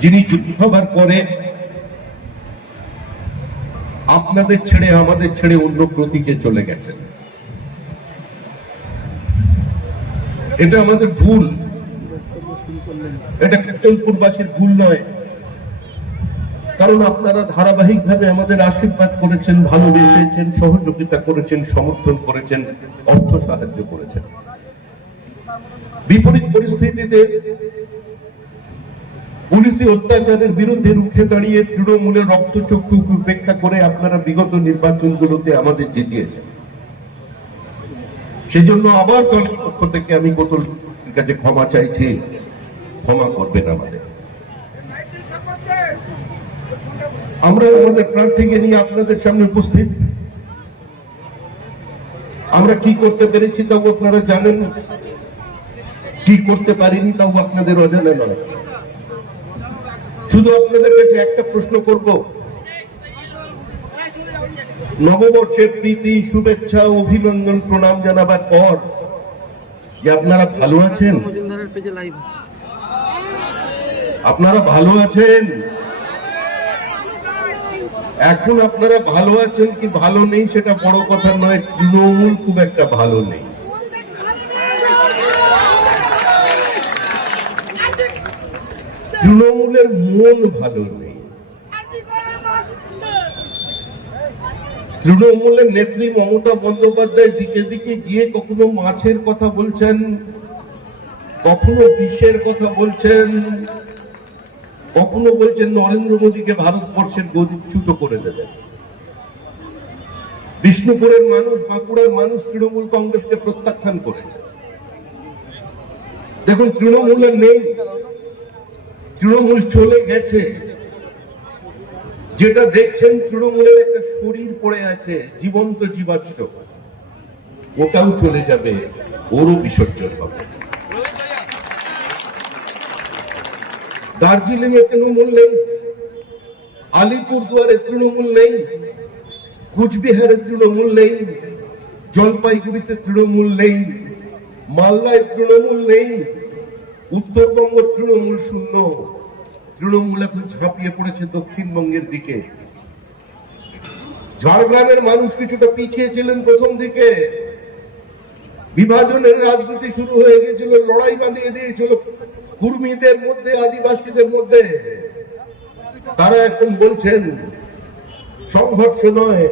যিনি যুদ্ধ হবার পরে আপনাদের ছেড়ে আমাদের ছেড়ে অন্য প্রতীকে চলে গেছেন। এটা আমাদের ভুল, এটা কোতলপুরবাসীর ভুল নয়। কারণ আপনারা ধারাবাহিকভাবে আমাদের আশীর্বাদ করেছেন, ভালোবেসেছেন, সহযোগিতা করেছেন, সমর্থন করেছেন, অর্থ সাহায্য করেছেন। বিপরীত পরিস্থিতিতে পুলিশি অত্যাচারের বিরুদ্ধে রুখে দাঁড়িয়ে তৃণমূলের রক্তচক্ষু উপেক্ষা করে আপনারা বিগত নির্বাচনগুলোতে আমাদের জিতিয়েছেন। সেজন্য আবার দলের পক্ষ থেকে আমি কোতলপুরের কাছে ক্ষমা চাইছি, ক্ষমা করবেন আমাদের। আমরা আমাদের প্রার্থীকে নিয়ে আপনাদের সামনে উপস্থিত। আমরা কি করতে পেরেছি তাও আপনারা জানেন, কি করতে পারিনি তাও আপনাদের অজানা নয়। শুধু আপনাদের কাছে একটা প্রশ্ন করব, নববর্ষের প্রীতি, শুভেচ্ছা, অভিনন্দন, প্রণাম জানাবার পর যে আপনারা ভালো আছেন? আপনারা ভালো আছেন? এখন আপনারা ভালো আছেন কি ভালো নেই সেটা বড় কথা নয়। তৃণমূল খুব একটা ভালো নেই। তৃণমূলের মন ভালো নেই। তৃণমূলের নেত্রী মমতা বন্দ্যোপাধ্যায় দিকে দিকে গিয়ে কখনো মাছের কথা বলছেন, কখনো বিষের কথা বলছেন, কখনো বলছেন নরেন্দ্র মোদীকে ভারতবর্ষের গদিচ্যুত করে দেবেন। বিষ্ণুপুরের মানুষ, বাঁকুড়ার মানুষ তৃণমূল কংগ্রেসকে প্রত্যাখ্যান করেছে। দেখুন, তৃণমূলের নেই, তৃণমূল চলে গেছে। যেটা দেখছেন তৃণমূলের একটা শরীর পড়ে আছে, জীবন্ত জীবাশ্ম, ওটাও চলে যাবে, ওরও বিসর্জন হবে। দার্জিলিং এ তৃণমূল নেই, আলিপুরদুয়ারে তৃণমূল নেই, কুচবিহারে তৃণমূল নেই, জলপাইগুড়িতে তৃণমূল নেই, মালদায় তৃণমূল নেই, উত্তরবঙ্গ তৃণমূল শূন্য। তৃণমূল এখন ঝাঁপিয়ে পড়েছে দক্ষিণবঙ্গের দিকে। ঝাড়গ্রামের মানুষ কিছুটা পিছিয়ে ছিলেন প্রথম দিকে, বিভাজনের রাজনীতি শুরু হয়ে গেছিল, লড়াই বাঁধিয়ে দিয়েছিল কুর্মীদের মধ্যে, আদিবাসীদের মধ্যে। তারা এখন বলছেন সংঘর্ষ নয়,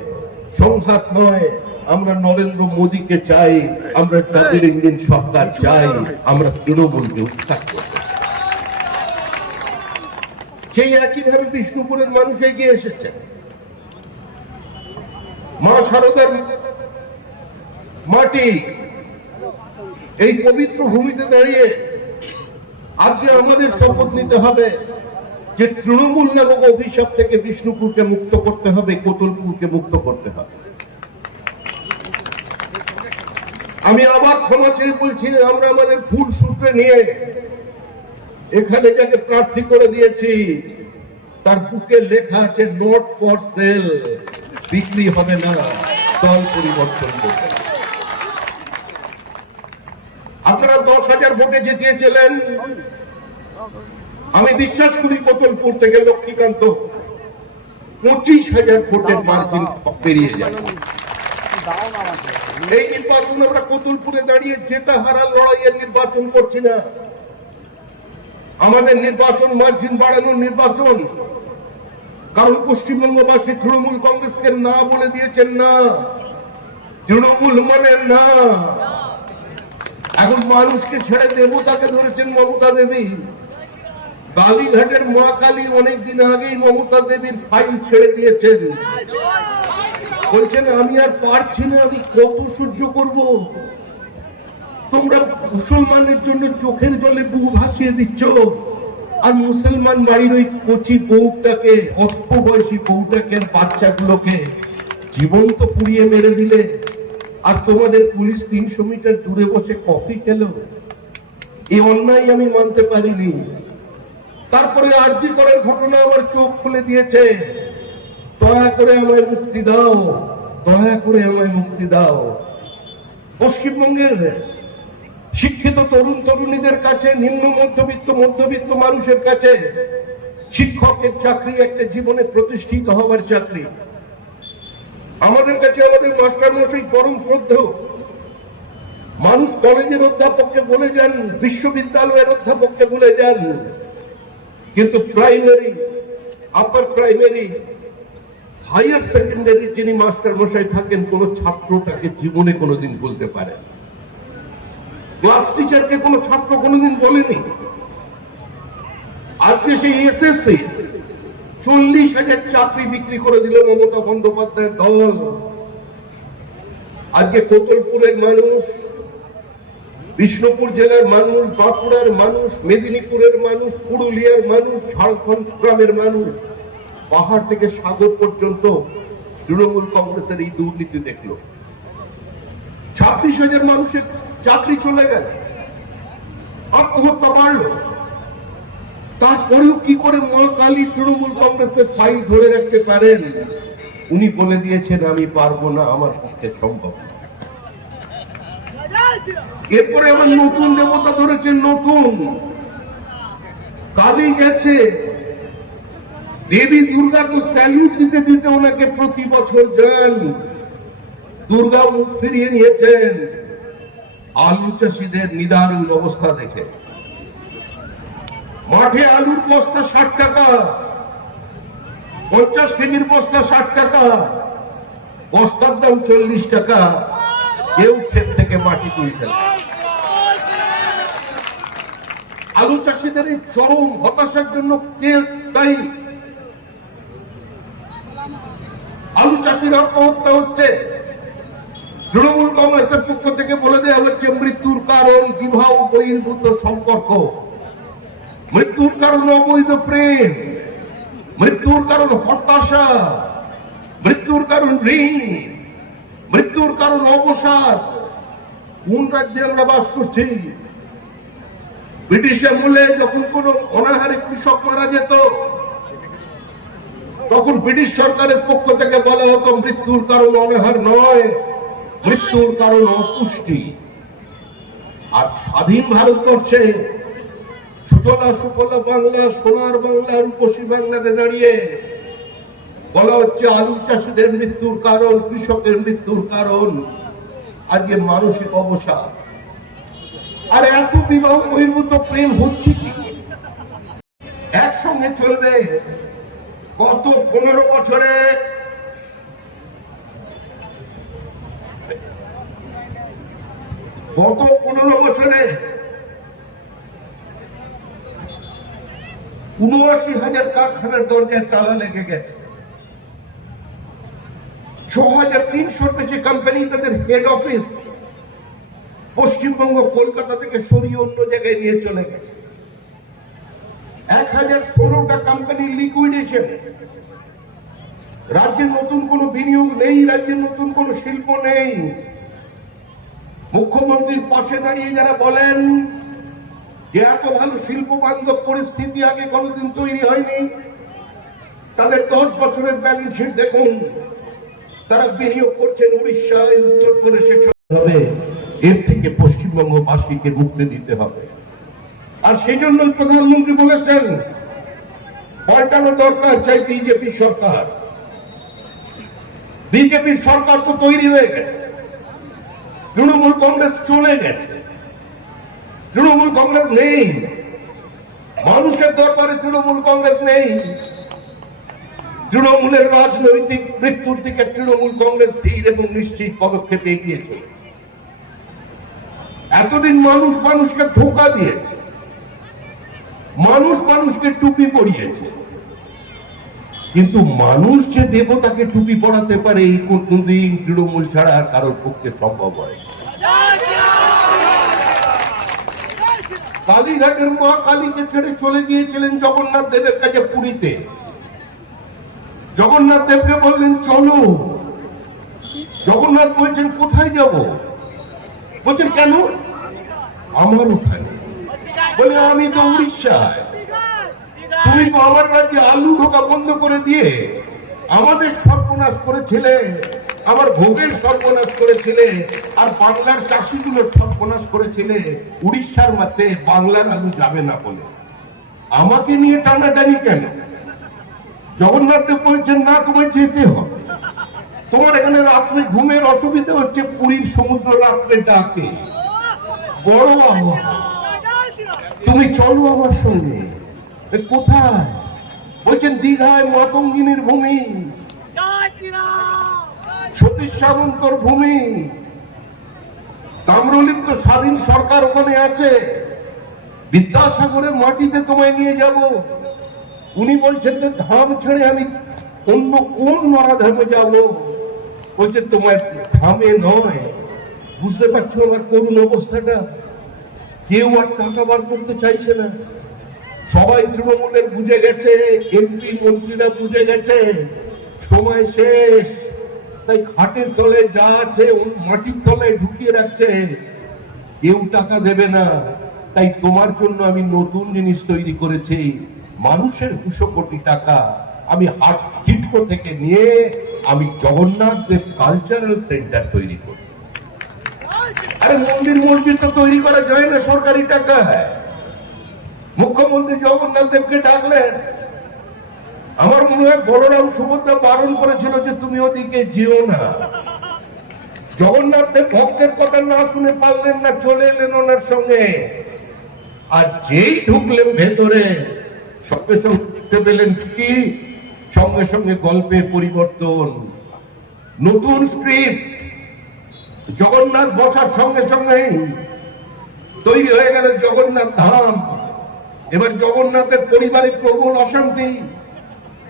সংঘাত নয়, আমরা নরেন্দ্র মোদীকে চাই, আমরা ডাবল ইঞ্জিন সরকার চাই, আমরা তৃণমূলকে উৎখাত করতে। সেই একইভাবে বিষ্ণুপুরের মানুষ এগিয়ে এসেছে। মা শারদার মাটি, এই পবিত্র ভূমিতে দাঁড়িয়ে আজকে আমাদের শপথ নিতে হবে যে তৃণমূল নামক অভিশাপ থেকে বিষ্ণুপুরকে মুক্ত করতে হবে, কোতলপুরকে মুক্ত করতে হবে। আমি আবার ক্ষমা চেয়ে বলছি, আমরা আমাদের ভুল সূত্রে নিয়ে এখানে যাকে প্রার্থী করে দিয়েছি তার বুকে লেখা আছে নট ফর সেল, বিক্রি হবে না, দল পরিবর্তন করবে। আপনারা 10,000 ভোটে জিতিয়েছিলেন। আমি বিশ্বাস করি কোতলপুর থেকে লক্ষ্মীকান্ত 25,000 ভোটের মার্জিন পেরিয়ে যাবে। এই নির্বাচন আমরা কোতলপুরে দাঁড়িয়ে জেতা হারার লড়াইয়ের নির্বাচন করছি না, আমাদের নির্বাচন মার্জিন বাড়ানোর নির্বাচন। কারণ পশ্চিমবঙ্গবাসী তৃণমূল কংগ্রেসকে না বলে দিয়েছেন, না, তৃণমূল মানে না। এখন মানুষকে ছেড়ে দেবতাকে ধরেছেন মমতা দেবী। কালীঘাটের মা কালী অনেকদিন আগেই মমতা দেবীর ফাইল ছেড়ে দিয়েছেন, বলছেন আমি আর পারছি না, আমি কত সহ্য করব। তোমরা মুসলমানের জন্য চোখের জলে বুক ভাসিয়ে দিচ্ছ, আর মুসলমান বাড়ির ওই কচি বউটাকে, অল্প বয়সী বউটাকে আর বাচ্চাগুলোকে জীবন্ত পুড়িয়ে মেরে দিলে। আর তোমাদের পুলিশ 300 মিটার দূরে বসে কফি খেলো। এই অন্যায় আমি মানতে পারিনি। তারপরে আরজি করার ঘটনা আমার চোখ খুলে দিয়েছে। দয়া করে আমায় মুক্তি দাও, দয়া করে আমায় মুক্তি দাও। পশ্চিমবঙ্গের শিক্ষিত তরুণ তরুণীদের কাছে, নিম্ন মধ্যবিত্ত মধ্যবিত্ত মানুষের কাছে শিক্ষকের চাকরি একটা জীবনে প্রতিষ্ঠিত হওয়ার চাকরি। আমাদের কাছে আমাদের মাস্টার মশাই পরম শ্রদ্ধেয়। মানুষ কলেজের অধ্যাপককে বলে যান, বিশ্ববিদ্যালয়ের অধ্যাপককে বলে যান, কিন্তু primary, upper primary, higher secondary যিনি মাস্টার মশাই থাকেন, কোন ছাত্রটাকে জীবনে কোনোদিন বলতে পারে। ক্লাস টিচারকে কোন ছাত্র কোনোদিন বলেনি। আজকে সেই এসএসসি 40,000 চাকরি বিক্রি করে দিল মমতা বন্দ্যোপাধ্যায়ের দল। আজকে কোতলপুরের মানুষ, বিষ্ণুপুর জেলার মানুষ, বাঁকুড়ার মানুষ, মেদিনীপুরের মানুষ, পুরুলিয়ার মানুষ, ঝাড়খণ্ড গ্রামের মানুষ, পাহাড় থেকে সাগর পর্যন্ত তৃণমূল কংগ্রেসের এই দুর্নীতি দেখলো। 26,000 মানুষের চাকরি চলে গেল, আত্মহত্যা বাড়লো। তারপরেও কি করে মা কালী তৃণমূল কংগ্রেসের ফাইল ধরে রাখতে পারেন? উনি বলে দিয়েছেন আমি পারবো না, আমার পক্ষে সম্ভব না। এরপরে আমার নতুন দেবতা ধরেছেন, নতুন কালী গেছে। দেবী দুর্গাকে স্যালুট দিতে দিতে ওনাকে প্রতি বছর যান। দুর্গা মুখ ফিরিয়ে নিয়েছেন আলু চাষিদের নিদারুণ অবস্থা দেখে। মাঠে আলুর বস্তা 60 টাকা, 50 কেজির বস্তা 60 টাকা, বস্তার দাম 40 টাকা। কেউ ক্ষেত থেকে মাটি তুলছে। আলু চাষিদের এই চরম হতাশার জন্য কে দায়ী? আলু চাষির আত্মহত্যা হচ্ছে। তৃণমূল কংগ্রেসের পক্ষ থেকে বলে দেওয়া হচ্ছে মৃত্যুর কারণ বিবাহ বহির্ভূত সম্পর্ক, মৃত্যুর কারণ অবৈধ প্রেম, মৃত্যুর কারণ হতাশা, মৃত্যুর কারণ ঋণ, মৃত্যুর কারণ অবসাদ। কোন রাজ্যে আমরা বাস করছি? ব্রিটিশ আমলে যখন কোন অনাহারে কৃষক মারা যেত, তখন ব্রিটিশ সরকারের পক্ষ থেকে বলা হতো মৃত্যুর কারণ অনাহার নয়, মৃত্যুর কারণ অপুষ্টি। আর স্বাধীন ভারতবর্ষে সুজলা সুফলা বাংলা, সোনার বাংলা, রূপসী বাংলাতে দাঁড়িয়ে বলা হচ্ছে আলু চাষীদের মৃত্যুর কারণ, কৃষকের মৃত্যুর কারণ আজকে মানসিক অবসাদ। আর এত বিবাহ বহির্ভূত প্রেম হচ্ছে কি একসঙ্গে চলবে? গত 15 বছরে গত 15 বছরে ৭৯,০০০ কারখানার দরজায় তালা লেগে গেছে। ৬,৩০০ বেশি কোম্পানি তাদের হেড অফিস পশ্চিমবঙ্গ কলকাতা থেকে সরিয়ে অন্য জায়গায় নিয়ে চলে গেছে। ১,০১৬টা কোম্পানি লিকুইডেশন। রাজ্যের নতুন কোনো বিনিয়োগ নেই, রাজ্যের নতুন কোনো শিল্প নেই। মুখ্যমন্ত্রীর পাশে দাঁড়িয়ে যারা বলেন যে এত ভালো শিল্প বান্ধব পরিস্থিতি আগে কোনোদিন তৈরি হয়নি, তাদের 10 বছরের ব্যালেন্স শিট দেখুন। তারা বিনিয়োগ করছেন উড়িষ্যায়, উত্তরপ্রদেশে। হবে এর থেকে পশ্চিমবঙ্গবাসীকে মুক্তি দিতে হবে। আর সেই জন্য প্রধানমন্ত্রী বলেছেন পাল্টানো দরকার, চাই বিজেপি সরকার। বিজেপি সরকার তো তৈরি হয়ে গেছে, তৃণমূল কংগ্রেস চলে গেছে, তৃণমূল কংগ্রেস নেই। মানুষের দরবারে তৃণমূল কংগ্রেস নেই। তৃণমূলের রাজনৈতিক মৃত্যুর দিকে তৃণমূল কংগ্রেস ধীর এবং নিশ্চিত পদক্ষেপে এগিয়েছে। এতদিন মানুষ মানুষকে ধোঁকা দিয়েছে, মানুষ মানুষকে টুপি পরিয়েছে, কিন্তু মানুষ যে দেবতাকে টুপি পরাতে পারে এই কোনদিন তৃণমূল ছাড়া কারোর পক্ষে সম্ভব হয়। কালীঘাটের মা কালীকে ছেড়ে চলে গিয়েছিলেন জগন্নাথ দেবের কাছে পুরীতে। জগন্নাথ দেবকে বললেন চলো। জগন্নাথ বলছেন কোথায় যাব? বলছেন কেন? আমার ওখানে। বলে আমি তো উড়িষ্যায়, তুমি তো আমার রাজ্যে আলু ঢোকা বন্ধ করে দিয়ে আমাদের সর্বনাশ করেছিলে, আমার ভোগের সর্বনাশ করেছিলে, আর বাংলার চাষিগুলোর সর্বনাশ করেছিলে। উড়িষ্যার মধ্যে বাংলার আলু যাবে না বলে আমাকে নিয়ে টানাটানি কেন? জগন্নাথ দেব বলছেন না, তোমায় যেতে হবে। তোমার এখানে রাত্রে ঘুমের অসুবিধা হচ্ছে, পুরীর সমুদ্র রাত্রে ডাকে, বড় আবহাওয়া, তুমি চলো আমার সঙ্গে। কোথায়? বলছেন দীঘায়, মাতঙ্গিনীর ভূমি, সতীশ সামন্তর ভূমি, তাম্রলিপ্ত স্বাধীন সরকার ওখানে আছে, বিদ্যাসাগরের মাটিতে তোমায় নিয়ে যাব। উনি বলছেন যে ধাম ছেড়ে আমি অন্য কোন নরাধামে যাব? বলছে তোমার ধামে নয়। বুঝতে পারছো আমার করুণ অবস্থাটা? কেউ আর টাকা বার করতে চাইছে না। সবাই তৃণমূলের বুঝে গেছে, এমপি মন্ত্রীরা বুঝে গেছে সময় শেষ। তাই খাটের তলে যা আছে মাটির তলায় ঢুকিয়ে রাখছে, কেউ টাকা দেবে না। তাই তোমার জন্য আমি নতুন জিনিস তৈরি করেছি, মানুষের 200 কোটি টাকা আমি হিটকো থেকে নিয়ে আমি জগন্নাথ দেব কালচারাল সেন্টার তৈরি করি। আরে মন্দির মসজিদ তো তৈরি করা যায় না সরকারি টাকায়। মুখ্যমন্ত্রী জগন্নাথ দেবকে ডাকলেন। আমার মনে হয় বলরাম সুভদ্রা বারণ করেছিল যে তুমি ওদিকে যেও না। জগন্নাথ দেব ভক্তের কথা না শুনে পারলেন না, চলে এলেন ওনার সঙ্গে। আর যেই ঢুকলেন ভেতরে, সঙ্গে সঙ্গে দেখতে পেলেন কি, সঙ্গে সঙ্গে গল্পের পরিবর্তন, নতুন স্ক্রিপ্ট। জগন্নাথ বসার সঙ্গে সঙ্গে তৈরি হয়ে গেল জগন্নাথ ধাম। এবার জগন্নাথের পরিবারে প্রবল অশান্তি,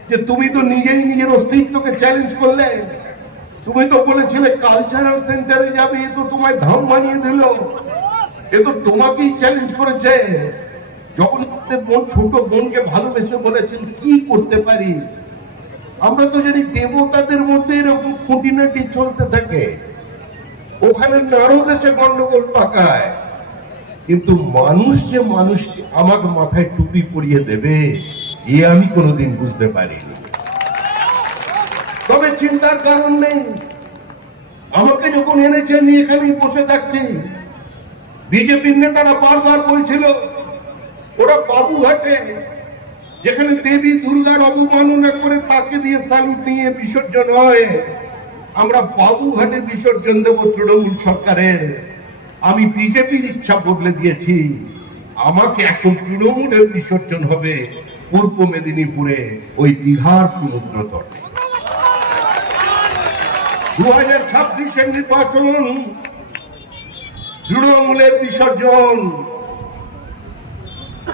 যে তুমি তো নিজেই নিজের অস্তিত্বকে চ্যালেঞ্জ করলে। তুমি তো বলেছিলে কালচারাল সেন্টারে যাবে, এ তো তোমায় ধাম বানিয়ে দিল, এ তো তোমাকেই চ্যালেঞ্জ করেছে। জগন্নাথের ছোট বোনকে ভালোবেসে বলেছেন কি করতে পারি। আমরা তো জানি দেবতাদের মধ্যে এরকম খুঁটিনাটি চলতে থাকে, ওখানে নারদ এসে গন্ডগোল পাকায়। কিন্তু মানুষ যে মানুষকে আমার মাথায় টুপি পরিয়ে দেবে, এ আমি কোনোদিন বুঝতে পারিনি। তবে চিন্তার কারণ নেই, আমাকে যখন এনেছে আমি এখানেই বসে থাকছি। বিজেপির নেতারা বারবার বলছিল ওরা বাবুঘাটে, যেখানে দেবী দুর্গার অবমাননা করে তাকে দিয়ে স্যালুট নিয়ে বিসর্জন হয়, আমরা বাবুঘাটে বিসর্জন দেব তৃণমূল সরকারের। আমি বিজেপির ইচ্ছা বদলে দিয়েছি, আমাকে এখন তৃণমূলের বিসর্জন হবে পূর্ব মেদিনীপুরে, ওই দীঘার সমুদ্র তটে। 2026-এর নির্বাচন, তৃণমূলের বিসর্জন।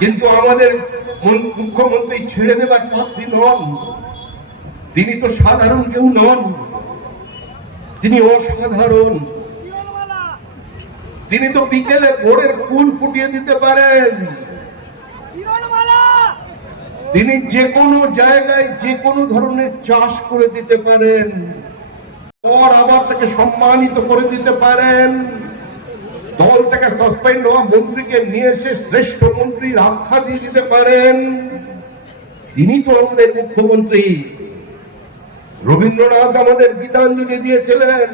কিন্তু আমাদের মুখ্যমন্ত্রী ছেড়ে দেবার পাত্রী নন। তিনি তো সাধারণ কেউ নন, তিনি অসাধারণ। তিনি তো বিকেলে ভোরের ফুল ফুটিয়ে দিতে পারেন। তিনি যে কোনো জায়গায় যে কোনো ধরনের চাষ করে দিতে পারেন, পর আবার তাকে সম্মানিত করে দিতে পারেন। দল থেকে সাসপেন্ড হওয়া মন্ত্রীকে নিয়ে এসে শ্রেষ্ঠ মন্ত্রীর আখ্যা দিয়ে দিতে পারেন। তিনি তো আমাদের মুখ্যমন্ত্রী। রবীন্দ্রনাথ আমাদের গীতাঞ্জলি দিয়েছিলেন,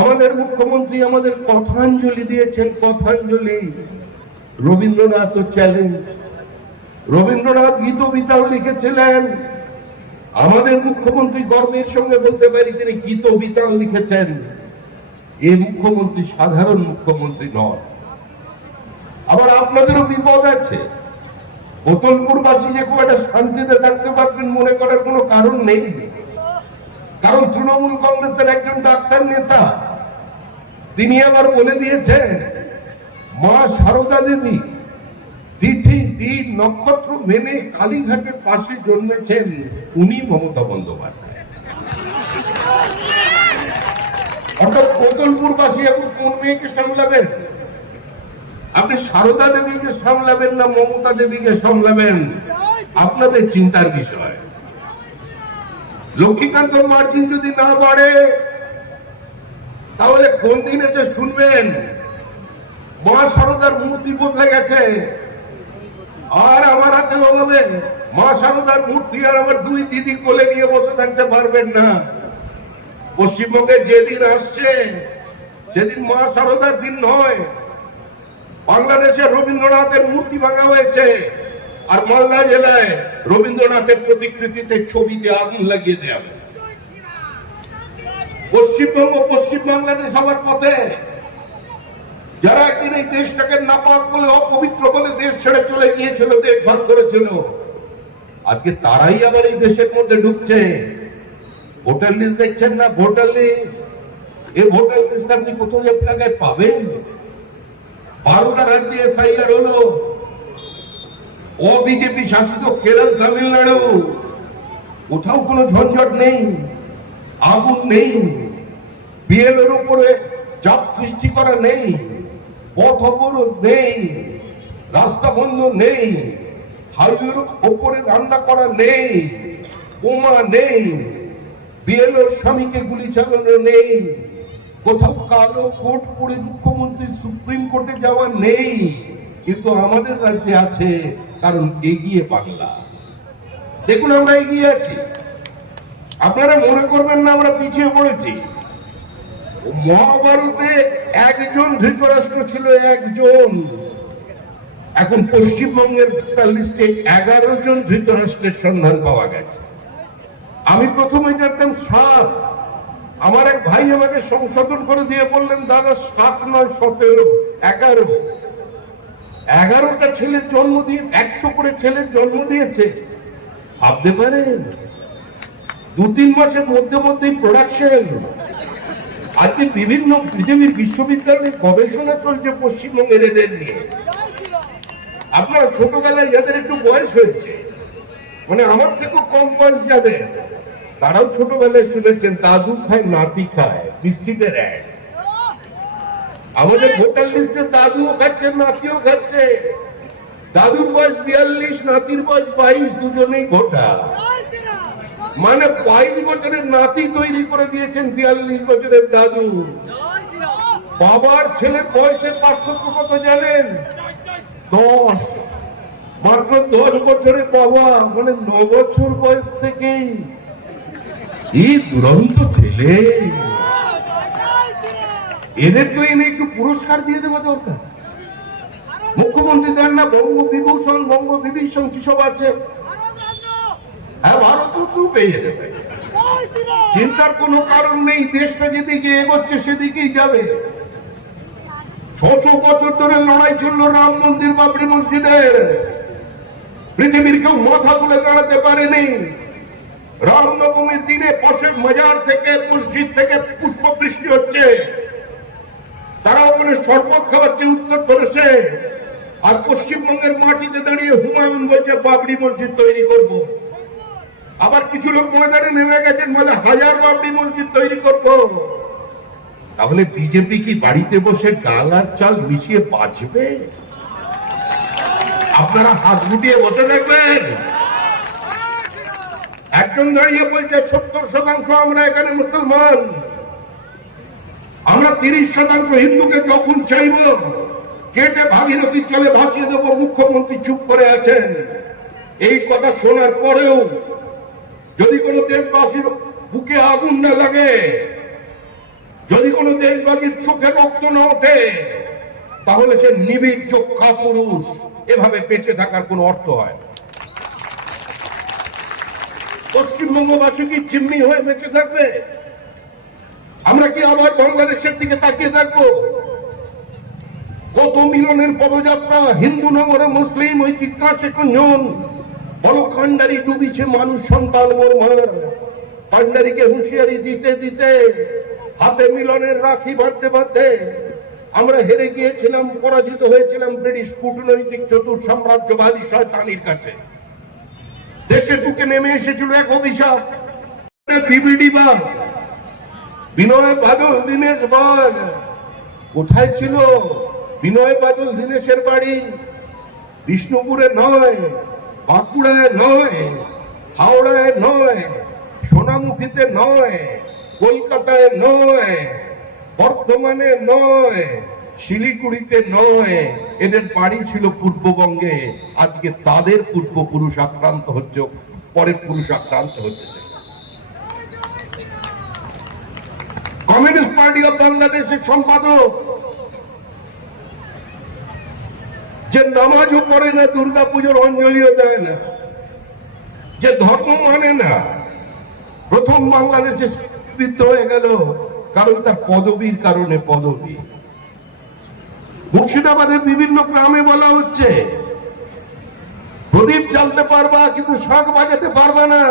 আমাদের মুখ্যমন্ত্রী আমাদের কথাঞ্জলি দিয়েছেন, কথাঞ্জলি। রবীন্দ্রনাথ তো চ্যালেঞ্জ। রবীন্দ্রনাথ গীত বিতাল লিখেছিলেন, আমাদের মুখ্যমন্ত্রী গর্বের সঙ্গে বলতে পারি তিনি গীত বিতাল লিখেছেন। এই মুখ্যমন্ত্রী সাধারণ মুখ্যমন্ত্রী নন। আবার আপনাদেরও বিপদ আছে। বোতলপুরবাসী যে খুব একটা শান্তিতে থাকতে পারবেন মনে করার কোনো কারণ নেই। কারণ তৃণমূল কংগ্রেসের একজন ডাক্তার নেতা, তিনি আবার বলে দিয়েছেন মা সারদা দেবী তিথি দিন নক্ষত্র মেনে কালীঘাটের পাশে জন্মেছেন, উনি মমতা বন্দ্যোপাধ্যায়। অর্থাৎ কোতলপুরবাসী এখন কোন মেয়েকে সামলাবেন? আপনি সারদা দেবীকে সামলাবেন না মমতা দেবীকে সামলাবেন, আপনাদের চিন্তার বিষয়। লক্ষ্মীকান্তর মার্জিন যদি না বাড়ে, তাহলে কোন দিন এসে শুনবেন মা সারদার মূর্তি বদলে গেছে, আর আমার হাতে হবে মা সারদার মূর্তি, আর আমার দুই দিদি কোলে নিয়ে বসে থাকতে পারবেন না। পশ্চিমবঙ্গে যেদিন আসছে সেদিন মা সারদার দিন নয়। বাংলাদেশে রবীন্দ্রনাথের মূর্তি ভাঙা হয়েছে, আর মালদা জেলায় রবীন্দ্রনাথের প্রতিকৃতিতে ছবিতে আগুন লাগিয়ে দেওয়া। পশ্চিমবঙ্গ পশ্চিম বাংলাদেশ হওয়ার পথে, যারা একদিন এই দেশটাকে নাপাক বলে অপবিত্র বলে দেশ ছেড়ে চলে গিয়েছিল, দেশ ভাগ করেছিল, আজকে তারাই আবার এই দেশের মধ্যে ঢুকছে। ভোটার লিস্ট দেখছেন না? ভোটার লিস্ট, এই ভোটার লিস্ট আপনি কোথাও জায়গায় পাবেন? 12টা রাজ্যে এসআইআর হলো। বিজেপি শাসিত কেরল, তামিলনাড়ু, কোথাও কোনো ঝঞ্ঝট নেই, আগুন নেই, বিএলওর উপরে চাপ সৃষ্টি করা নেই, পথ অবরোধ নেই, রাস্তা বন্ধ নেই, হাইওয়ের উপরে রান্না করা নেই, বোমা নেই, বিএলওর স্বামীকে গুলি চালানো নেই, কোথাও কালো কোট পরে মুখ্যমন্ত্রী সুপ্রিম কোর্টে যাওয়া নেই। কিন্তু আমাদের রাজ্যে আছে, কারণ এগিয়ে বাংলা। দেখুন আমরা এগিয়ে আছি। আপনারা মনে করবেন না আমরা পিছিয়ে পড়েছি। মহাভারতে একজন ধৃতরাষ্ট্র ছিল, একজন। এখন পশ্চিমবঙ্গের ভোটার লিস্টে 11 জন ধৃতরাষ্ট্রের সন্ধান পাওয়া গেছে। আমি প্রথমে জানতাম 7। আমার এক ভাই আমাকে সংশোধন করে দিয়ে বললেন, দাদা 7 নয় 17, 11। 11টা ছেলের জন্ম দিয়ে 100 করে ছেলের জন্ম দিয়েছে। ভাবতে পারেন 2-3 মাসের মধ্যেই প্রোডাকশন। আজকে বিভিন্ন পৃথিবীর বিশ্ববিদ্যালয়ে গবেষণা চলছে পশ্চিমবঙ্গের এদের নিয়ে। আপনারা ছোটবেলায় যাদের একটু বয়স হয়েছে, মানে আমার থেকেও কম বয়স যাদের, তারাও ছোটবেলায় শুনেছেন দাদু খায় নাতি খায়, বিস্কিটের অ্যাড। আমাদের ভোটার লিস্টে দাদুও খাচ্ছে, নাতিও খাচ্ছে। দাদুর বয়স 42, নাতির বয়স 22, দুজনেই ভোটার। মানে 22 বছরের নাতি তৈরি করে দিয়েছেন 42 বছরের দাদু। বাবার ছেলের বয়সের পার্থক্য কত জানেন? 10। মাত্র 10 বছরের বাবা, মানে 9 বছর বয়স থেকেই। এই দুরন্ত ছেলে, এদের তো এনে একটু পুরস্কার দিয়ে দেওয়া দরকার। মুখ্যমন্ত্রী দেন না বঙ্গবিভূষণ, বঙ্গবিভীষণ কি সব আছে? হ্যাঁ, ভারতরত্ন পেয়ে যাবে। চিন্তার কোনো কারণ নেই। দেশটা যেদিকে এগোচ্ছে সেদিকেই যাবে। 600 বছর ধরে লড়াই চলল রাম মন্দির, বাবরি মসজিদের। পৃথিবীর কেউ মাথা তুলে দাঁড়াতে পারেনি। রামনবমীর দিনে পাশের মাজার থেকে, মসজিদ থেকে পুষ্প বৃষ্টি হচ্ছে, তারা ওখানে শরবত খাওয়াচ্ছে উত্তর প্রদেশে। আর পশ্চিমবঙ্গের মাটিতে দাঁড়িয়ে হুমায়ুন বলছে বাবরি মসজিদ তৈরি করব। আবার কিছু লোক ময়দানে নেমে গেছেন, বলে 1000 বাবরি মসজিদ তৈরি করব। তাহলে বিজেপি কি বাড়িতে বসে ডাল আর চাল মিশিয়ে বাঁচবে? আপনারা হাত গুটিয়ে বসে দেখবেন। একজন দাঁড়িয়ে বলছে 70% আমরা এখানে মুসলমান, আমরা 30% হিন্দুকে যখন চাইব কেটে ভাগীরথীর জলে ভাসিয়ে দেব। মুখ্যমন্ত্রী চুপ করে আছেন। এই কথা শোনার পরেও যদি কোনো দেশবাসীর বুকে আগুন না লাগে, যদি কোনো দেশবাসীর চোখে রক্ত না ওঠে, তাহলে সে নিবিড় যক্ষা পুরুষ। এভাবে বেঁচে থাকার কোনো অর্থ হয়? পশ্চিমবঙ্গবাসী কি চিমনি হয়ে বেঁচে থাকবে? আমরা কি আবার বাংলাদেশের দিকে তাকিয়ে থাকবো? কত মিলনের পদযাত্রা, হিন্দু নগরে মুসলিম ঐতিহ্য কুঞ্জন, বড় কান্ডারি ডুবিছে মানুষ সন্তান মোর। কান্ডারিকে হুঁশিয়ারি দিতে দিতে, হাতে মিলনের রাখি বাঁধতে বাঁধতে আমরা হেরে গিয়েছিলাম, পরাজিত হয়েছিলাম ব্রিটিশ কূটনৈতিক চতুর সাম্রাজ্যবাদী শয়তানির কাছে। দেশের বুকে নেমে এসেছিল এক অভিশাপ, বিবিডি বাগ, বিনয় বাদল দীনেশ বাগ। কোথায় ছিল বিনয় বাদল দীনেশের বাড়ি? বিষ্ণুপুরে নয়, বাঁকুড়ায় নয়, হাওড়ায় নয়, সোনামুখীতে নয়, কলকাতায় নয়, বর্ধমানে নয়, শিলিগুড়িতে নয়। এদের বাড়ি ছিল পূর্ববঙ্গে। আজকে তাদের পূর্বপুরুষ আক্রান্ত হচ্ছে, পরের পুরুষ আক্রান্ত হচ্ছে। কমিউনিস্ট পার্টি অফ বাংলাদেশের সম্পাদক যে নামাজও পড়ে না, দুর্গাপুজোর অঞ্জলিও দেয় না, যে ধর্ম মানে না, প্রথম বাংলাদেশে বিদ্ধ হয়ে গেল কারণ তার পদবীর কারণে। পদবী মুর্শিদাবাদের বিভিন্ন গ্রামে বলা হচ্ছে প্রদীপ জ্বালতে পারবা কিন্তু শাঁখ বাজাতে পারবা না,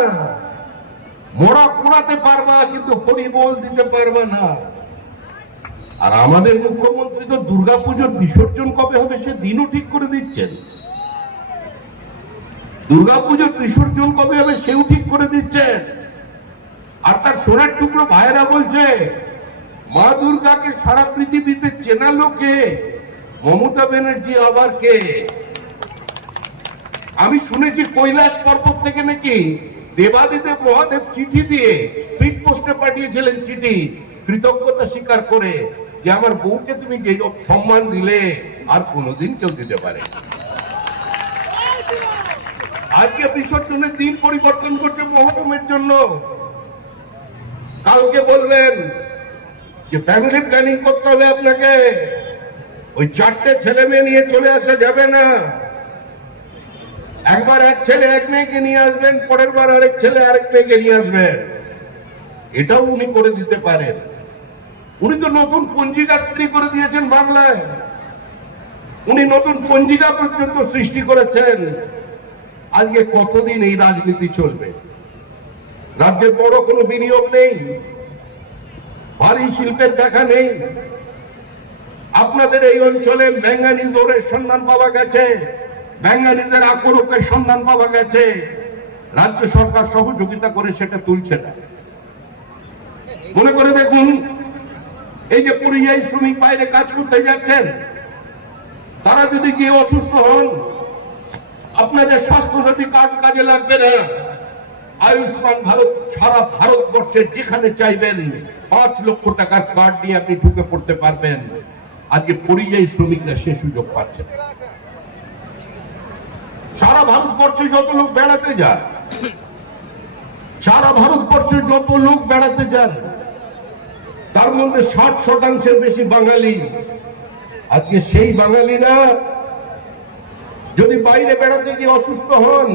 মোড়া পোড়াতে পারবা কিন্তু হরিবোল দিতে পারবা না। আর আমাদের মুখ্যমন্ত্রী তো দুর্গাপুজোর বিসর্জন কবে হবে সে দিনও ঠিক করে দিচ্ছেন, দুর্গাপুজোর বিসর্জন কবে হবে সেও ঠিক করে দিচ্ছেন। আর তার সোনার টুকরো ভাইয়েরা বলছে মা দুর্গাকে সারা পৃথিবীতে চেনালো কে? মমতা ব্যানার্জি আবার কে? আমি শুনেছি কৈলাস পর্বত থেকে নাকি দেবাদিদেব মহাদেব চিঠি দিয়ে স্পিড পোস্টে পাঠিয়েছিলেন চিঠি, কৃতজ্ঞতা স্বীকার করে যে আমার বউকে তুমি যে সম্মান দিলে আর কোনোদিন কেউ দিতে পারে। আজকে বিসর্জনের দিন পরিবর্তন করছে মহরমের জন্য। কালকে বলবেন যে ফ্যামিলি প্ল্যানিং করতে হবে আপনাকে, ওই 4টে ছেলে মেয়ে নিয়ে চলে আসা যাবে না। একবার এক ছেলে এক মেয়েকে নিয়ে আসবেন, পরের বার আরেক ছেলে আরেক মেয়েকে নিয়ে আসবেন, এটাও উনি করে দিতে পারেন। উনি তো নতুন পঞ্জিকা তৈরি করে দিয়েছেন বাংলায়, উনি নতুন পঞ্জিকা পর্যন্ত সৃষ্টি করেছেন। আজকে কতদিন এই রাজনীতি চলবে? রাজ্যে বড় কোনো বিনিয়োগ নেই, ভারী শিল্পের দেখা নেই। আপনাদের এই অঞ্চলে ম্যাঙ্গানিজ ওরের সন্ধান পাওয়া গেছে, ম্যাঙ্গানিজের আকরকের সন্ধান পাওয়া গেছে, রাজ্য সরকার সহযোগিতা করে সেটা তুলছে না। মনে করে দেখুন, এই যে পরিযায়ী শ্রমিক বাইরে কাজ করতে যাচ্ছেন, তারা যদি গিয়ে অসুস্থ হন, আপনাদের স্বাস্থ্য সাথী কার্ড কাজে লাগবে না। আয়ুষ্মান ভারত সারা ভারতবর্ষের যেখানে চাইবেন 5 লক্ষ টাকার কার্ড নিয়ে আপনি ঢুকে পড়তে পারবেন। আজকে পরিযায়ী শ্রমিকরা সে সুযোগ পাচ্ছে। সারা ভারতবর্ষে যত লোক বেড়াতে যান, সারা ভারতবর্ষে যত লোক বেড়াতে যান, তার মধ্যে 60% বেশি বাঙালি। আজকে সেই বাঙালিরা যদি বাইরে বেড়াতে গিয়ে অসুস্থ হন,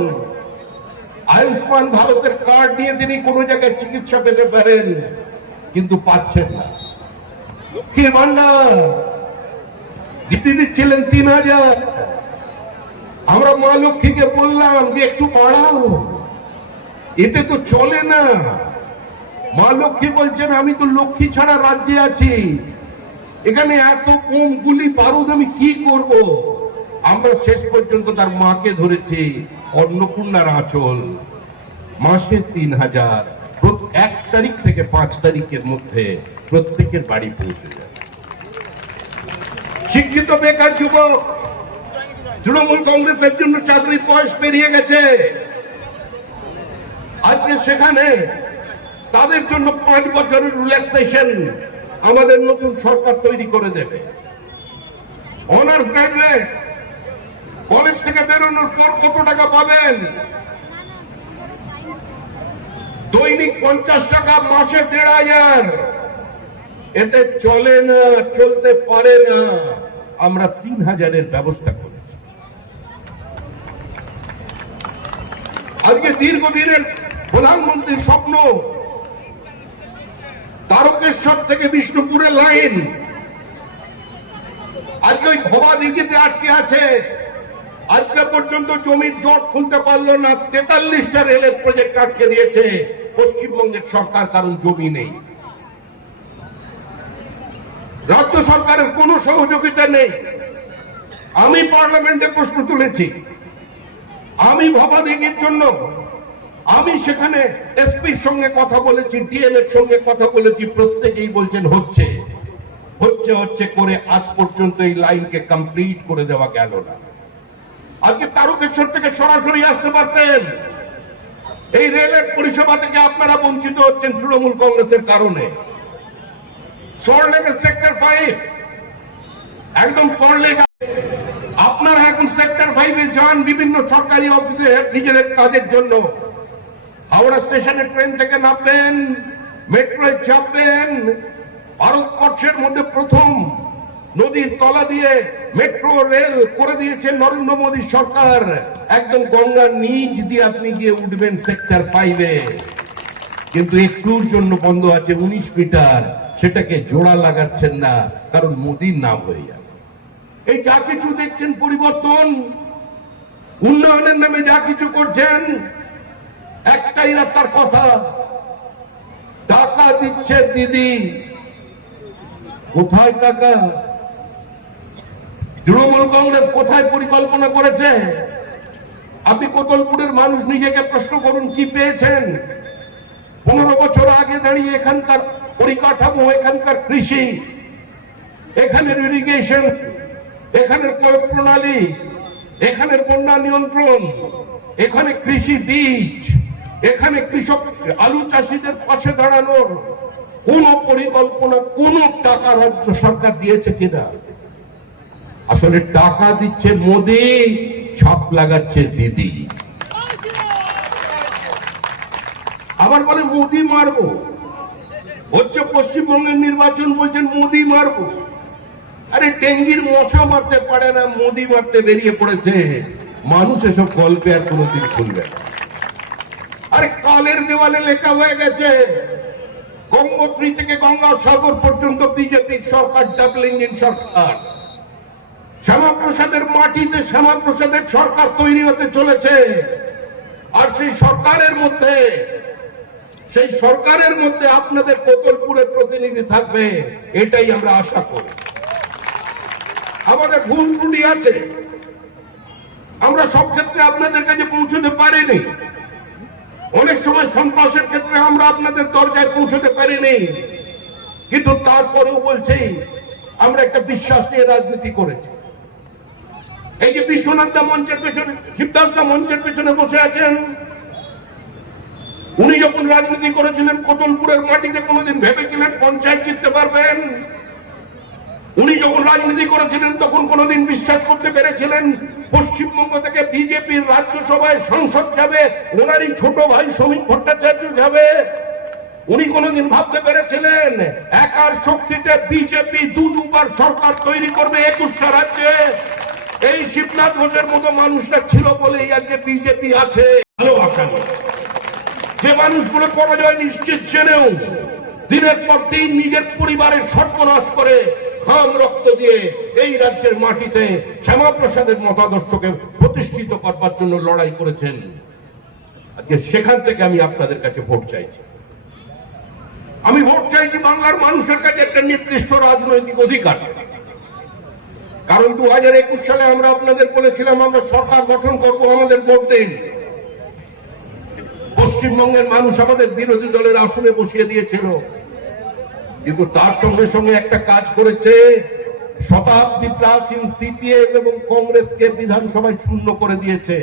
আয়ুষ্মান ভারতের কার্ড নিয়ে তিনি কোনো জায়গায় চিকিৎসা পেতে পারেন, কিন্তু পাচ্ছেন না। লক্ষ্মীর ভান্ডার দিদি দিচ্ছিলেন 3000, আমরা মা লক্ষ্মীকে বললাম যে একটু বাড়াও, এতে তো চলে না। মা লক্ষ্মী বলছেন আমি তো লক্ষ্মী ছাড়া রাজ্যে আছি, এখানে এত কম গুলি বারুদ আমি কি করব? আমরা শেষ পর্যন্ত তার মাকে ধরেছি অন্নপূর্ণার আঁচল, মাসে 3000, 1 তারিখ থেকে 5 তারিখের মধ্যে প্রত্যেকের বাড়ি পৌঁছে যায়। শিক্ষিত বেকার যুবক, তৃণমূল কংগ্রেসের জন্য চাকরির বয়স পেরিয়ে গেছে, আজকে সেখানে তাদের জন্য 5 বছরের রিল্যাক্সেশন আমাদের নতুন সরকার তৈরি করে দেবে। অনার্স গ্রাজুয়েট কলেজ থেকে বেরোনোর পর কত টাকা পাবেন? দৈনিক 50 টাকা, মাসে 1500। এতে চলে না, চলতে পারে না। আমরা 3000-এর ব্যবস্থা করেছি। আজকে দীর্ঘদিনের প্রধানমন্ত্রীর স্বপ্ন তারকেশ্বর থেকে বিষ্ণুপুরের লাইন আজকে ওই ভবা দিঘিতে আটকে আছে। আজকে পর্যন্ত জমির জট খুলতে পারলো না। 43টা রেলের প্রজেক্ট আটকে দিয়েছে পশ্চিমবঙ্গের সরকার, কারণ জমি নেই। রাজ্য সরকারের কোনো সহযোগিতা নেই। আমি পার্লামেন্টে প্রশ্ন তুলেছি, আমি ভবা দিঘির জন্য আমি সেখানে এসপির সঙ্গে কথা বলেছি, ডিএম এর সঙ্গে কথা বলেছি, প্রত্যেকেই বলছেন হচ্ছে হচ্ছে হচ্ছে করে আজ পর্যন্ত এই লাইনকে কমপ্লিট করে দেওয়া গেল না। আজকে তারকেশ্বর থেকে সরাসরি আসতে পারতেন। এই রেলের পরিষেবা থেকে আপনারা বঞ্চিত হচ্ছেন তৃণমূল কংগ্রেসের কারণে। সল্টলেকের সেক্টর 5, একদম সল্টলেক, আপনারা এখন সেক্টর 5-এ যান বিভিন্ন সরকারি অফিসে নিজেদের কাজের জন্য। হাওড়া স্টেশনে ট্রেন থেকে নামবেন, মেট্রোয় চাপবেন, ভারতবর্ষের মধ্যে প্রথম নদীর তলা দিয়ে মেট্রো রেল করে দিয়েছে নরেন্দ্র মোদী সরকার। একদম গঙ্গার নিচ দিয়ে আপনি গিয়ে উঠবেন সেক্টর 5-এ, কিন্তু একটুর জন্য বন্ধ আছে 19 মিটার, সেটাকে জোড়া লাগাচ্ছেন না, কারণ মোদীর নাম হয়ে যাবে। এই যা কিছু দেখছেন পরিবর্তন, উন্নয়নের নামে যা কিছু করছেন, একটাই রাস্তার কথা, টাকা দিচ্ছে দিদি। কোথায় টাকা? তৃণমূল কংগ্রেস কোথায় পরিকল্পনা করেছে? আপনি কোতলপুরের মানুষ নিজেকে প্রশ্ন করুন, কি পেয়েছেন? 15 বছর আগে দাঁড়িয়ে এখানকার পরিকাঠামো, এখানকার কৃষি, এখানের ইরিগেশন, এখানের প্রয়োগ প্রণালী, এখানের বন্যা নিয়ন্ত্রণ, এখানে কৃষি বীজ, এখানে কৃষক আলু চাষীদের পাশে দাঁড়ানোর কোন পরিকল্পনা, কোন টাকা রাজ্য সরকার দিয়েছে কিনা? আসলে টাকা দিচ্ছে মোদি, ছাপ লাগাচ্ছে দিদি। আবার বলে মোদি মারবো, হচ্ছে পশ্চিমবঙ্গের নির্বাচন, বলছেন মোদি মারবো। আরে ডেঙ্গির মশা মারতে পারে না, মোদি মারতে বেরিয়ে পড়েছে। মানুষ এসব গল্পে আর কোনোদিন শুনবে না। আরে কালের দেওয়ালে লেখা হয়ে গেছে, গঙ্গোত্রী থেকে গঙ্গাসাগর পর্যন্ত বিজেপির সরকার, ডাবল ইঞ্জিন সরকার। শ্যামাপ্রসাদের মাটিতে শ্যামাপ্রসাদের সরকার তৈরি হতে চলেছে। আর সেই সরকারের মধ্যে আপনাদের কোতলপুরের প্রতিনিধি থাকবে, এটাই আমরা আশা করি। আমাদের ভুল ত্রুটি আছে, আমরা সব ক্ষেত্রে আপনাদের কাছে পৌঁছতে পারিনি। অনেক সময় সন্ত্রাসের ক্ষেত্রে আমরা আপনাদের দরজায় পৌঁছতে পারিনি, কিন্তু তারপরেও বলছি আমরা একটা বিশ্বাস নিয়ে রাজনীতি করেছি। এই যে বিশ্বনাথ দা মঞ্চের পেছনে, শিবদাস দা মঞ্চের পেছনে বসে আছেন, উনি যখন রাজনীতি করেছিলেন কোতলপুরের মাটিতে, কোনোদিন ভেবেছিলেন পঞ্চায়েত জিততে পারবেন? উনি যখন রাজনীতি করেছিলেন তখন কোনোদিন বিশ্বাস করতে পেরেছিলেন পশ্চিমবঙ্গ থেকে বিজেপির রাজ্যসভায় সংসদ যাবে, ওনারই ছোট ভাই শ্রমিক ভট্টাচার্য যাবে? উনি কোনোদিন ভাবতে পেরেছিলেন একার শক্তিতে বিজেপি দুবার সরকার তৈরি করবে 21টা রাজ্যে? এই শিবনাথ ঘোষের মতো মানুষটা ছিল বলেই আজকে বিজেপি আছে। ভালোবাসা নেই, যে মানুষগুলো পরাজয় নিশ্চিত জেনেও দিনের পর দিন নিজের পরিবারের সর্বনাশ করে ঘাম রক্ত দিয়ে এই রাজ্যের মাটিতে শ্যামাপ্রসাদের মতাদর্শকে প্রতিষ্ঠিত করবার জন্য লড়াই করেছেন। আজকে সেখান থেকে আমি আপনাদের কাছে ভোট চাইছি। আমি ভোট চাইছি বাংলার মানুষের কাছে একটা নির্দিষ্ট রাজনৈতিক অধিকার। কারণ 2021 সালে আমরা আপনাদের বলেছিলাম আমরা সরকার গঠন করব, আমাদের ভোট দিন। পশ্চিমবঙ্গের মানুষ আমাদের বিরোধী দলের আসনে বসিয়ে দিয়েছিল, কিন্তু তার সঙ্গে সঙ্গে একটা কাজ করেছে, শতাব্দী প্রাচীন সিপিএম এবং কংগ্রেসকে বিধানসভায় শূন্য করে দিয়েছে।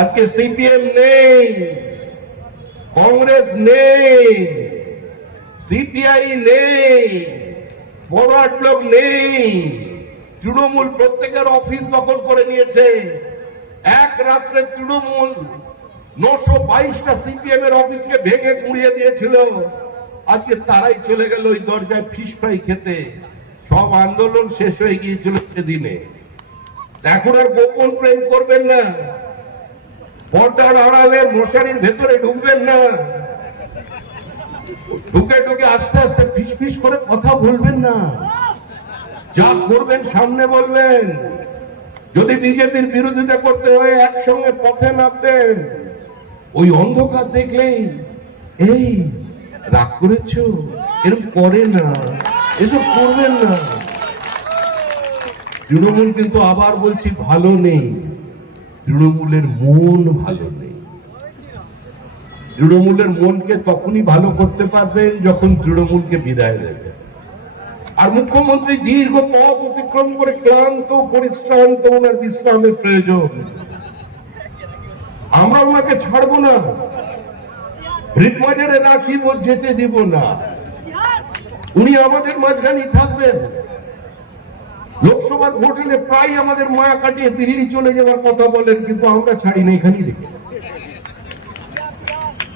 আজকে সিপিএম নেই, কংগ্রেস নেই, সিপিআই নেই, ফরওয়ার্ড ব্লক নেই, তৃণমূল প্রত্যেকের অফিস দখল করে নিয়েছে। এক রাত্রে তৃণমূল 922টা সিপিএম এর অফিসকে ভেঙে গুঁড়িয়ে দিয়েছিল। আজকে তারাই চলে গেল ওই দরজায় ফিশ ফ্রাই খেতে। সব আন্দোলন শেষ হয়ে গিয়েছিল সেদিনে। এখন আর গোপন প্রেম করবেন না, পর্দার আড়ালে মশারির ভেতরে ঢুকবেন না, ঢুকে ঢুকে আস্তে আস্তে ফিস ফিস করে কথা বলবেন না। যা করবেন সামনে বলবেন। যদি বিজেপির বিরোধিতা করতে হয় একসঙ্গে পথে নামবেন। ওই অন্ধকার দেখলেই এই রাগ করেছ, এরকম করে না, এসব করবেন না। তৃণমূল কিন্তু আবার বলছি ভালো নেই, তৃণমূলের মন ভালো নেই। তৃণমূলের মনকে তখনই ভালো করতে পারবেন যখন তৃণমূলকে বিদায় দেবেন। আর মুখ্যমন্ত্রী দীর্ঘ পথ অতিক্রম করে ক্লান্ত পরিশ্রান্ত, ওনার বিশ্রামের প্রয়োজন। আমরা ওনাকে ছাড়বো না, হৃদবাজারে রাখিব, যেতে দিব না। উনি আমাদের মাঝখানেই থাকবেন। লোকসভার ভোট এলে প্রায় আমাদের মায়া কাটিয়ে দিল্লি চলে যাওয়ার কথা বলেন, কিন্তু আমরা ছাড়ি না, এখানেই রেখে।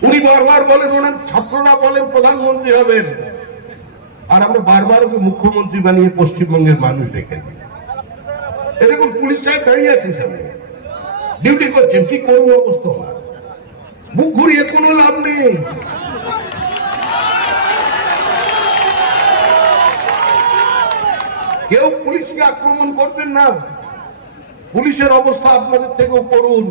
উনি বারবার বলেন ওনার ছাত্ররা বলেন প্রধানমন্ত্রী হবেন। আর আমরা বারবার ওকে মুখ্যমন্ত্রী বানিয়ে পশ্চিমবঙ্গের মানুষ রেখে দিই। এ দেখুন পুলিশ সাহেব দাঁড়িয়ে আছেন সামনে, ডিউটি করছেন, কি করবো অবস্থা, মুখ ঘুরিয়ে কোনো লাভ নেই। কেউ পুলিশকে আক্রমণ করবেন না, পুলিশের অবস্থা আপনাদের থেকেও করুন।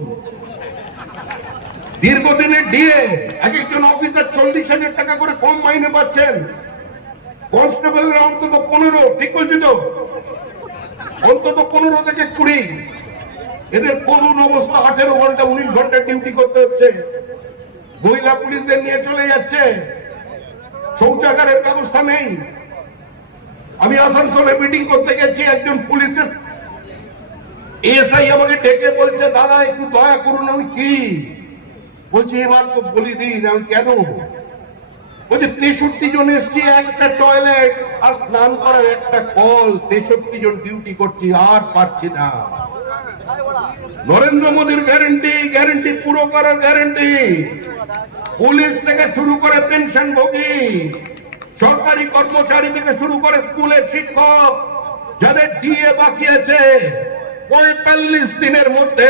দীর্ঘদিনের ডিএ, এক একজন অফিসার 40,000 টাকা করে কম মাইনে পাচ্ছেন, কনস্টেবলরা অন্তত 15, ঠিক বলছি তো, অন্তত 15 থেকে 20। এদের করুণ অবস্থা, 18 ঘন্টা 19 ঘন্টা ডিউটি করতে হচ্ছে, মহিলা পুলিশদের নিয়ে চলে যাচ্ছে, শৌচাগারের ব্যবস্থা নেই। আমি আসানসোলে মিটিং করতে গেছি, একজন পুলিশের এসআই আমাকে ডেকে বলছে, দাদা একটু দয়া করুন। আমি কি বলছি, এবার তো বলি দিন। আমি কেন? বলছে 63 জন এসছি, একটা টয়লেট আর স্নান করার একটা কল, 63 জন ডিউটি করছি, আর পারছি না। নরেন্দ্র মোদীর গ্যারেন্টি পুরো করার গ্যারেন্টি, পুলিশ থেকে শুরু করে পেনশন ভোগী, সরকারি কর্মচারী থেকে শুরু করে স্কুলের শিক্ষক, যাদের ডিএ বাকি আছে 45 দিনের মধ্যে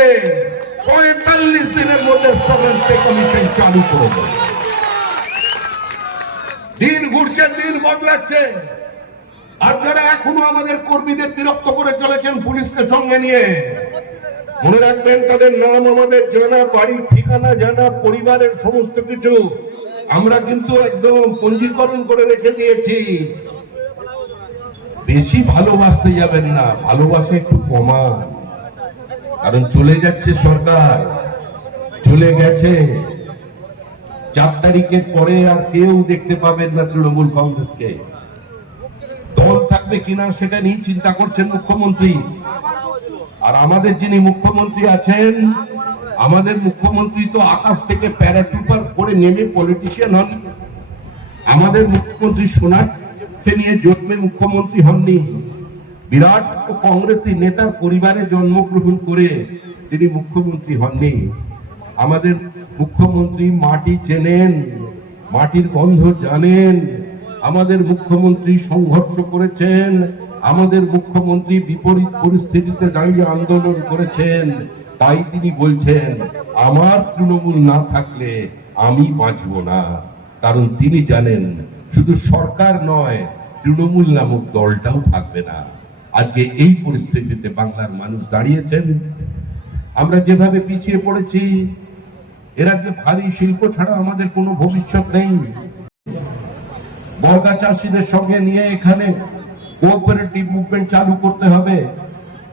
সেভেন্থ পে কমিশন চালু করে দেবে। দিন ঘুরছে, দিন বদলাচ্ছে। আর যারা এখনো আমাদের কর্মীদের বিরক্ত করে চলেছেন পুলিশকে সঙ্গে নিয়ে, মনে রাখবেন তাদের নাম আমাদের জানা, বাড়ির ঠিকানা জানা, পরিবারের সমস্ত কিছু আমরা কিন্তু একদম পঞ্জীকরণ করে রেখে দিয়েছি। বেশি ভালোবাসতে যাবেন না, ভালোবাসা একটু কমান, কারণ চলে যাচ্ছে সরকার, চলে গেছে। 4 তারিখের পরে আর কেউ দেখতে পাবেন না তৃণমূল কংগ্রেসকে। দল থাকবে কিনা সেটা নিয়ে চিন্তা করছেন মুখ্যমন্ত্রী। আর আমাদের যিনি মুখ্যমন্ত্রী আছেন, আমাদের মুখ্যমন্ত্রী তো আকাশ থেকে প্যারাটুপার করে নেমে পলিটিশিয়ান হন। আমাদের মুখ্যমন্ত্রী সোনার নিয়ে জন্মে মুখ্যমন্ত্রী হননি, বিরাট কংগ্রেসী নেতার পরিবারে জন্মগ্রহণ করে তিনি মুখ্যমন্ত্রী হননি। আমাদের মুখ্যমন্ত্রী মাটি চেনেন, মাটির গন্ধ জানেন। আমাদের মুখ্যমন্ত্রী সংঘর্ষ করেছেন, আমাদের মুখ্যমন্ত্রী বিপরীত পরিস্থিতিতে দাঁড়িয়ে আন্দোলন করেছেন। তাই তিনি বলছেন, আমার তৃণমূল না থাকলে আমি বাঁচব না। কারণ তিনি জানেন শুধু সরকার নয়, তৃণমূল নামক দলটাও থাকবে না। আজকে এই পরিস্থিতিতে বাংলার মানুষ দাঁড়িয়েছেন। আমরা যেভাবে পিছিয়ে পড়েছি, এর আগে ভারী শিল্প ছাড়া আমাদের কোনো ভবিষ্যৎ নেই। বর্গা চাষীদের সঙ্গে নিয়ে এখানে কোঅপারেটিভ মুভমেন্ট চালু করতে হবে।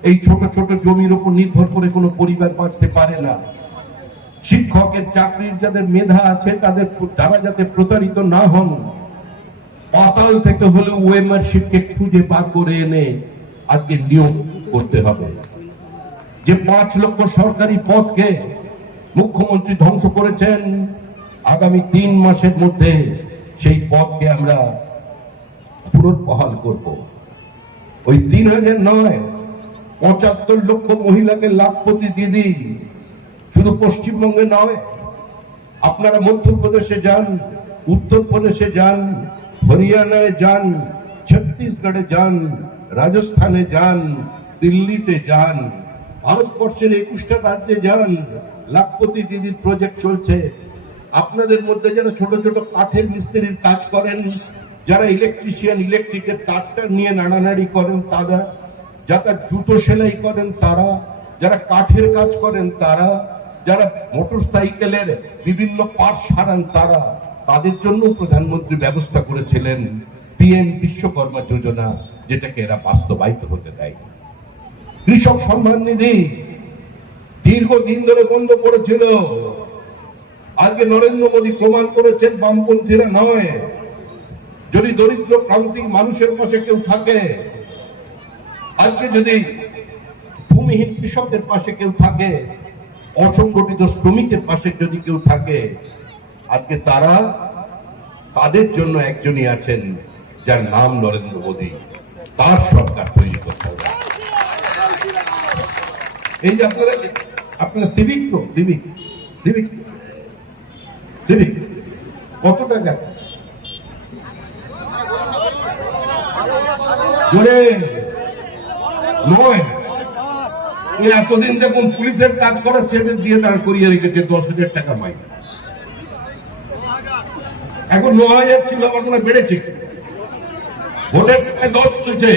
এই ছোট ছোট জমির উপর নির্ভর করে কোনো পরিবার বাঁচতে পারে না। শিক্ষকের চাকরির যাদের মেধা আছে তারা যাতে প্রতারিত না হন, পাতাল থেকে হলেও ওএমআরশিপকে খুঁজে বার করে এনে আজকে নিয়োগ করতে হবে। যে 5 লক্ষ সরকারি পদকে মুখ্যমন্ত্রী ধ্বংস করেছেন, আগামী 3 মাসের মধ্যে সেই পদকে আমরা পুনর্বহাল করব। ওই 3000 নয়, 75 লক্ষ মহিলাকে লাখপতি দিদি, শুধু পশ্চিমবঙ্গে নয়, আপনারা মধ্যপ্রদেশে যান, উত্তরপ্রদেশে যান, হরিয়ানায় যান, ছত্তিশগড়ে যান, রাজস্থানে যান, দিল্লিতে যান, ভারতবর্ষের 21টা রাজ্যে যান, লাখপতি দিদির প্রজেক্ট চলছে। আপনাদের মধ্যে যারা ছোট ছোট কাঠের মিস্ত্রির কাজ করেন, যারা ইলেকট্রিশিয়ান ইলেকট্রিকের তারটা নিয়ে নাড়ানাড়ি করেন তারা, যারা জুতো সেলাই করেন তারা, যারা কাঠের কাজ করেন তারা, যারা মোটরসাইকেলের বিভিন্ন পার্ট সারান তারা, তাদের জন্য প্রধানমন্ত্রী ব্যবস্থা করেছিলেন পিএম বিশ্বকর্মা যোজনা, যেটাকে এরা বাস্তবায়িত হতে দেয়। কৃষক সম্মান নিধি দীর্ঘদিন ধরে বন্ধ করেছিল। আজকে নরেন্দ্র মোদী প্রমাণ করেছেন বামপন্থীরা নয়। যদি দরিদ্র প্রান্তিক মানুষের পাশে কেউ থাকে, আজকে যদি ভূমিহীন কৃষকের পাশে কেউ থাকে, অসংগঠিত শ্রমিকের পাশে যদি কেউ থাকে, আজকে তাদের জন্য একজনই আছেন যার নাম নরেন্দ্র মোদী। তার সরকার তৈরি করতে হবে। এই যে আপনারা সিভিক তো সিভিক কত টাকা করে নয়। এতদিন দেখুন পুলিশের কাজ করা ছেলে দিয়ে দাঁড় করিয়ে রেখেছে 10,000 টাকা মাইনে, এখন 9,000 ছিল, এখন বেড়েছে। ভোটের 10 তুলছে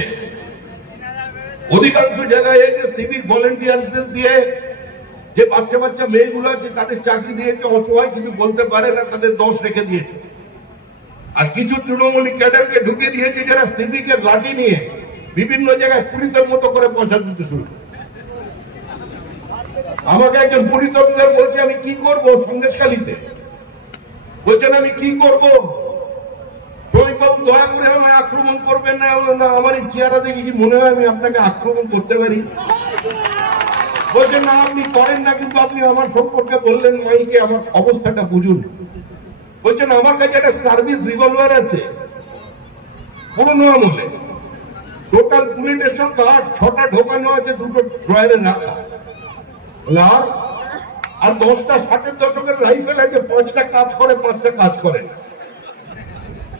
অধিকাংশ জায়গায় সিভিক ভলেন্টিয়ারদের দিয়ে যে বাচ্চা বাচ্চা মেয়েগুলো আছে তাদের চাকরি দিয়েছে, অসহায় কিছু বলতে পারে না, তাদের 10 রেখে দিয়েছে। আর কিছু তৃণমূলী ক্যাডারকে ঢুকে দিয়েছে যারা সিভিকের লাঠি নিয়ে বিভিন্ন জায়গায় পুলিশের মতো করে পয়সা দিতে শুরু। আমাকে একজন পুলিশ অফিসার বলছে আমি কি করব সন্দেশখালীতে, বলছেন আমি কি করব, শহীদবাবু দয়া করে আমায় আক্রমণ করবেন না, আমার এই চেহারা দেখে কি মনে হয় আমি আপনাকে আক্রমণ করতে পারি? বলছেন না আপনি করেন না, কিন্তু আপনি আমার সম্পর্কে বললেন মাইকে, আমার অবস্থাটা বুঝুন। বলছেন আমার কাছে একটা সার্ভিস রিভলভার আছে পুরনো আমলে, টোটাল বুলেটের সংখ্যা 6টা ঢোকানো আছে, 2টো ড্রয়ারে রাখা, আর 10টা 60-এর দশকের রাইফেল আছে, 5টা কাজ করে 5টা কাজ করে না।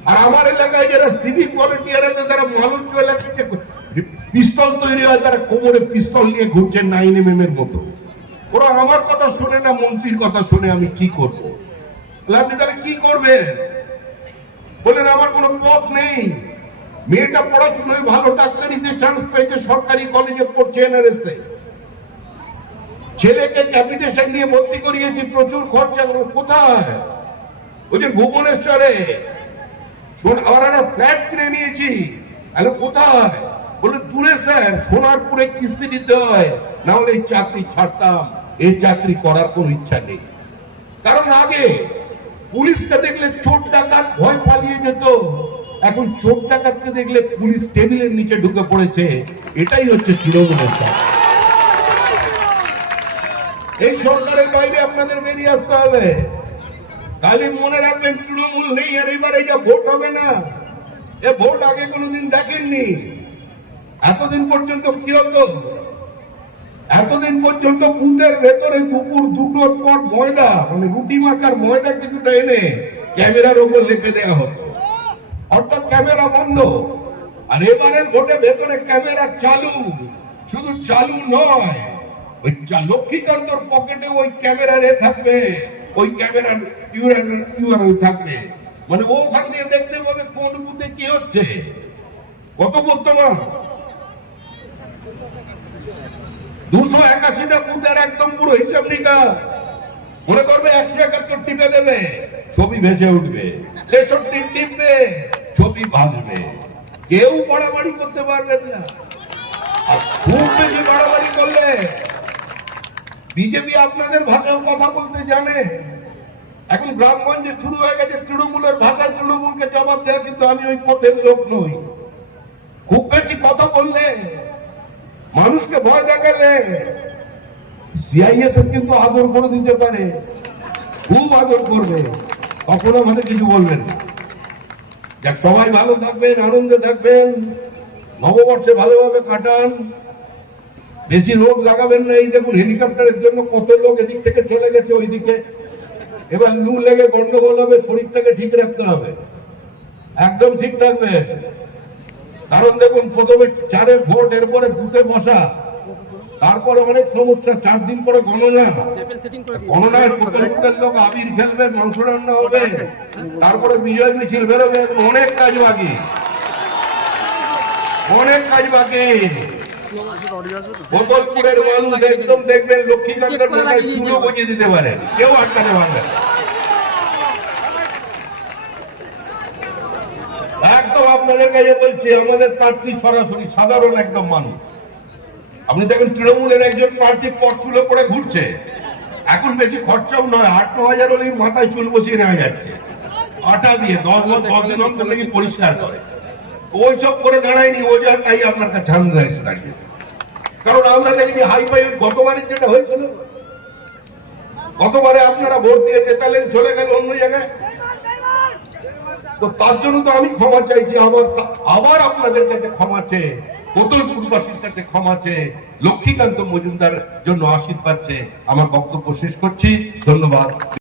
আর আমার এলাকায় যারা সিভিক ভলেন্টিয়ার আছে তারা মালঞ্চ এলাকায় পিস্তল তৈরি হয়, তারা কোমরে পিস্তল নিয়ে ঘুরছে 9mm এর মতো। ওরা আমার কথা শোনে না, মন্ত্রীর কথা শোনে। আমি কি করব? আপনি তাহলে কি করবেন? বলেন আমার কোনো পথ নেই, মেয়েটা পড়াশোনায় ভালো, ডাক্তারিতে চান্স পেয়েছে, সরকারি কলেজে পড়ছে এনআরএসে, ছেলেকে ক্যাপিটেশন নিয়ে ভর্তি করিয়েছি, প্রচুর খরচা। কোথায়? ওই যে ভুবনেশ্বরে। আবার একটা ফ্ল্যাট কিনে নিয়েছি, কোথায়? বলে দূরে স্যার, সোনারপুরে কিস্তি দিতে হয়, না হলে এই চাকরি ছাড়তাম। এই চাকরি করার কোন ইচ্ছা নেই, কারণ আগে পুলিশকে দেখলে চোর ডাকাত ভয় পালিয়ে যেত, এখন চোর ডাকাতকে দেখলে পুলিশ টেবিলের নিচে ঢুকে পড়েছে। এটাই হচ্ছে তৃণমূলের কাজ। এই সরকারের বাইরে আপনাদের বেরিয়ে আসতে হবে। খালি মনে রাখবেন তৃণমূল নেই আর এবারে যা ভোট হবে না, এ ভোট আগে কোনোদিন দেখেননি। এতদিন পর্যন্ত কি হতো? এতদিন পর্যন্ত বুথের ভেতরে দুপুর 2টোর পর ময়দা, মানে রুটি মাখার ময়দা কিছুটা এনে ক্যামেরার উপর লেপে দেওয়া হতো, অর্থাৎ ক্যামেরা বন্ধ। আর এবারের ভোটে ভেতরে ক্যামেরা চালু, শুধু চালু নয়, ওই লক্ষ্মীকান্তর পকেটে ওই ক্যামেরা থাকবে, ওই ক্যামেরার ইউআরএল থাকবে, মানে ওখান দিয়ে দেখতে পাবে কোন বুথে কি হচ্ছে। কত বর্তমান 281টা বুথের একদম পুরো হিসাব নিকাশ। মনে করবে 171 টিপে দেবে, ছবি ভেসে উঠবে, 63 টিপবে, ছবি ভাসবে। কেউ বাড়াবাড়ি করতে পারবেন না। আর খুব বেশি বাড়াবাড়ি করলে বিজেপি আপনাদের ভাষায় কথা বলতে জানে। এখন গ্রামগঞ্জে শুরু হয়ে গেছে তৃণমূলের ভাষায় তৃণমূলকে জবাব দেয়, কিন্তু আমি ওই পথের লোক নই। খুব বেশি কথা বললে, মানুষকে ভয় দেখালে সিআইএসএফ কিন্তু আদর করে দিতে পারে, খুব আদর করবে, কখনো আমাদের কিছু বলবেন না। যাক, সবাই ভালো থাকবেন, আনন্দে থাকবেন, নববর্ষে ভালোভাবে কাটান, বেশি রোগ লাগাবেন না। এই দেখুন হেলিকপ্টারের জন্য কত লোক এদিক থেকে চলে গেছে ওইদিকে। এবার লু লেগে গন্ডগোল হবে, শরীরটাকে ঠিক রাখতে হবে, একদম ঠিক থাকবে। কারণ দেখুন প্রথমে 4-এর ভোট, এরপরে বুথে বসা, তারপরে অনেক সমস্যা, 4 দিন পরে গণনা। গণনায় প্রত্যেকটা লোক আবির খেলবে, মাংস রান্না হবে, তারপরে বিজয় মিছিল বেরোবে। অনেক কাজ বাকি, অনেক কাজ বাকি। বোতলপুরের মানুষ একদম দেখবেন লক্ষ্মীকান্তের মাথায় চুলো বজিয়ে দিতে পারে, কেউ আটকাতে পারবে না। একদম আপনাদের কাছে বলছি, আমাদের প্রার্থী সরাসরি সাধারণ একদম মানুষ। আপনি দেখেন তৃণমূলের একজন প্রার্থী পথ চুলো পরে ঘুরছে, এখন বেশি খরচাও নয়, 8-9 হাজার হলেই মাথায় চুল বসিয়ে নেওয়া যাচ্ছে, আটা দিয়ে 10 দিন অন্তর নাকি পরিষ্কার করে। ওইসব করে দাঁড়ায়নি, ও যা তাই আপনার কাছে সামনে এসে দাঁড়িয়ে। কারণ আমরা দেখি হাই ফাই গতবারের যেটা হয়েছিল, গতবারে আপনারা ভোট দিয়ে জেতালেন, চলে গেল অন্য জায়গায়। তো তার জন্য তো আমি ক্ষমা চাইছি, আবার আপনাদের কাছে ক্ষমা চেয়ে, বোতলপুরবাসীর কাছে ক্ষমা চেয়ে, লক্ষ্মীকান্ত মজুমদার জন্য আশীর্বাদ চেয়ে আমার বক্তব্য শেষ করছি। ধন্যবাদ।